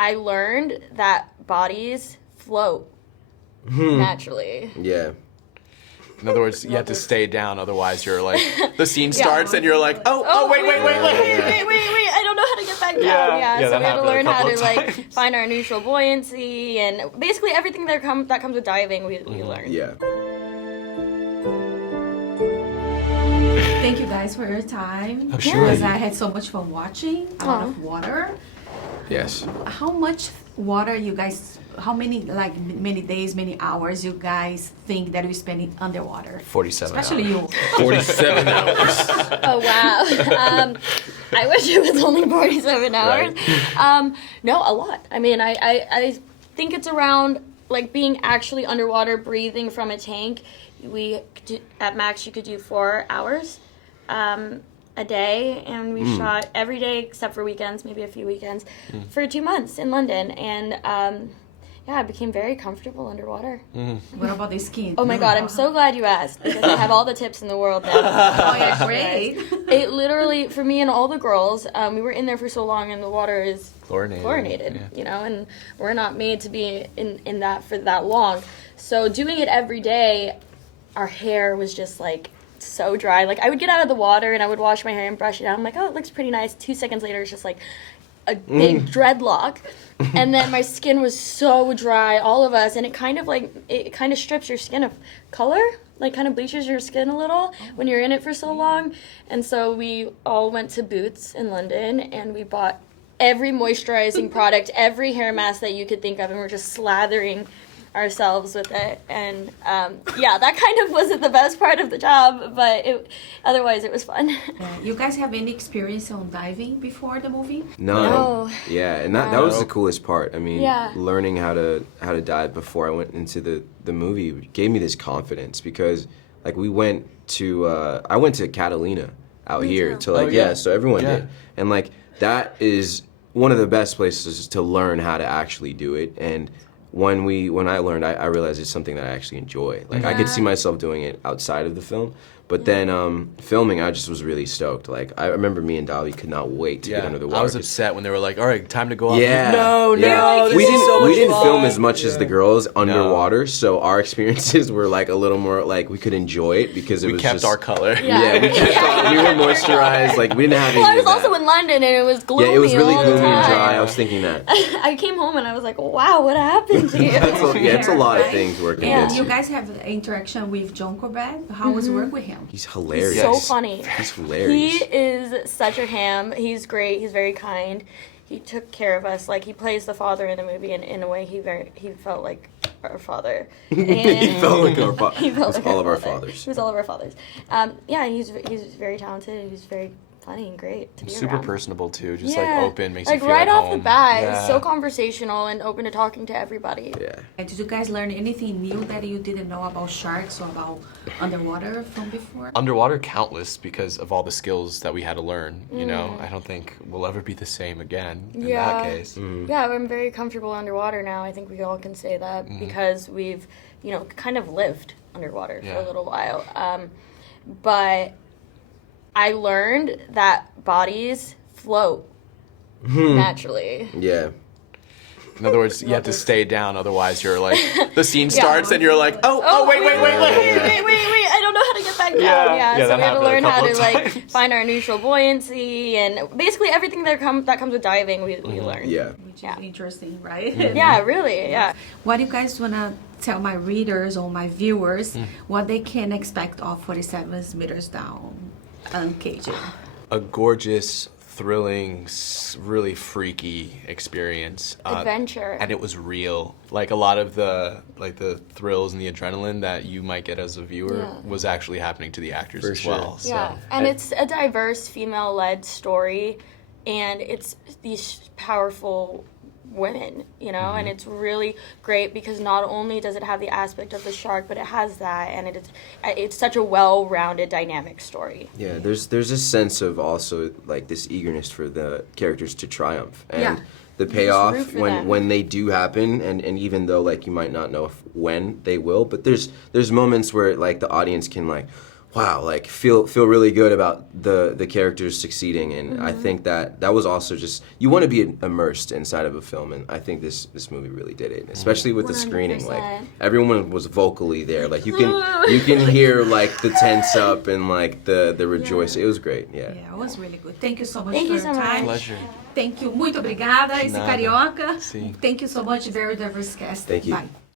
I learned that bodies float naturally. Yeah. In other words, you have to stay down, otherwise you're like, the scene starts and you're like, wait. Wait, I don't know how to get back down. Yeah, so we had to learn how to like find our neutral buoyancy and basically everything that comes with diving we learned. Yeah. Thank you guys for your time. Oh, sure. Because I had so much fun watching. A lot of water. Yes. How much water you guys, how many, like many days, many hours you guys think that we spend underwater? 47 Especially hours. you. 47 hours. Oh wow. I wish it was only 47 hours. Right. No, a lot. I mean, I think it's around like being actually underwater, breathing from a tank. At max you could do 4 hours a day, and we shot every day except for weekends, maybe a few weekends, for 2 months in London, and I became very comfortable underwater. What about the skin? Oh my god, I'm so glad you asked, because I have all the tips in the world now. Oh yeah, great. It literally, for me and all the girls, we were in there for so long, and the water is Chlorinated. yeah. You know, and we're not made to be in that for that long. So doing it every day, our hair was just like so dry. Like I would get out of the water and I would wash my hair and brush it out. I'm like, oh, it looks pretty nice. 2 seconds later, it's just like a big dreadlock. And then my skin was so dry, all of us, and it kind of strips your skin of color, like kind of bleaches your skin a little when you're in it for so long. And so we all went to Boots in London and we bought every moisturizing product, every hair mask that you could think of, and we're just slathering ourselves with it. And that kind of wasn't the best part of the job, but otherwise it was fun. Yeah. You guys have any experience on diving before the movie? No. Yeah, and that was the coolest part. I mean, Yeah. learning how to dive before I went into the movie gave me this confidence, because like I went to Catalina out here to like so everyone did. And like that is one of the best places to learn how to actually do it. And when I learned, I realized it's something that I actually enjoy. Like I could see myself doing it outside of the film, but then filming, I just was really stoked. Like I remember me and Davi could not wait to get under the water. I was upset when they were like, all right, time to go up. Yeah. No, We didn't fun. film as much as the girls underwater, so our experiences were like a little more like we could enjoy it because we kept our color. Yeah, we were moisturized. Like we didn't have any. Well, I was of that. also in London and it was gloomy. Yeah, it was really all gloomy the and time. dry. I was thinking that. I came home and I was like, wow, what happened to you? It's a lot of things working against You you. guys have interaction with John Corbett. How was work with him? He's hilarious. So funny. He's hilarious. He is such a ham. He's great. He's very kind. He took care of us. Like he plays the father in the movie, and in a way, he felt like our father. And He felt like our father. He felt like all our of our father. fathers. He was all of our fathers. He's very talented. He's very funny and great to be Super around. personable too, just like open, makes you like feel right at off home. the bat, Yeah. so conversational and open to talking to everybody. Yeah. And did you guys learn anything new that you didn't know about sharks or about underwater from before? Underwater, countless, because of all the skills that we had to learn. You know, I don't think we'll ever be the same again in that case. Yeah, I'm very comfortable underwater now. I think we all can say that because we've, kind of lived underwater for a little while. But I learned that bodies float naturally. Yeah. In other words, you have to stay down, otherwise you're like, the scene starts and you're like, wait. I don't know how to get back down. Yeah, So that we had to happened a learn how couple to of like times. find our neutral buoyancy and basically everything that comes with diving we learned. Yeah. Which is interesting, right? Yeah, really. Yeah. What do you guys want to tell my readers or my viewers what they can expect of 47 meters down Uncaged? A gorgeous, thrilling, really freaky experience. Adventure. And it was real. Like a lot of the thrills and the adrenaline that you might get as a viewer was actually happening to the actors as sure. well. Yeah, So. and it's a diverse female-led story, and it's these powerful women, and it's really great because not only does it have the aspect of the shark, but it has that, and it's such a well-rounded, dynamic story. Yeah, there's a sense of also like this eagerness for the characters to triumph, and the payoff root for when them. when they do happen, and even though like you might not know when they will, but there's moments where like the audience can like, wow, like feel really good about the characters succeeding, and I think that was also just, you want to be immersed inside of a film, and I think this movie really did it, especially with the screening. Like 100%. everyone was vocally there, like you can hear like the tense up and like the rejoice. It was great. Yeah, Yeah, it was really good. Thank you so much Thank for you your so time. much. Pleasure. Thank you. Muito obrigada, esse Nada. carioca. Sim. Thank you so much, Very Diverse Cast. Thank you. Bye.